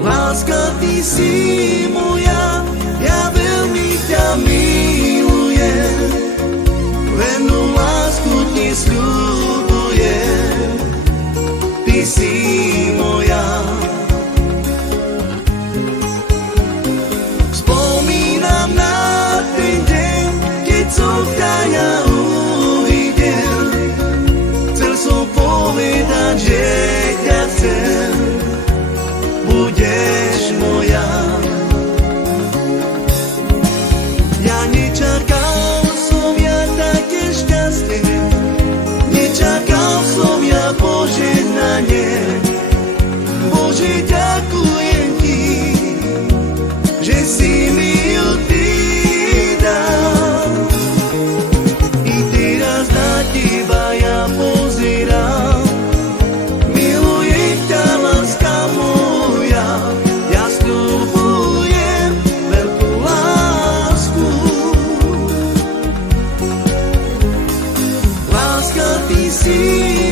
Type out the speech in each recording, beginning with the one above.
Láska, ty si moja, ja veľmi ťa milujem, vernú lásku ti sľubujem, ty si moja. Spomínam na ten deň, keď som ťa ja uvidel, chcel som povedať, že ťa chcem, budeš moja. Ja nečakal som ja také šťastie, nečakal som ja požehnanie. Bože, ďakujem ti, že si mi ju ty dal. I teraz na teba ja pozerám, milujem ťa, láska moja, ja sľubujem veľkú lásku. Láska, ty si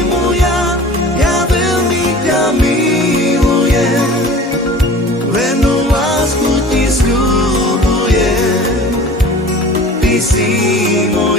moja, ja veľmi ťa milujem, vernú lásku ti sľubujem, ty si moja.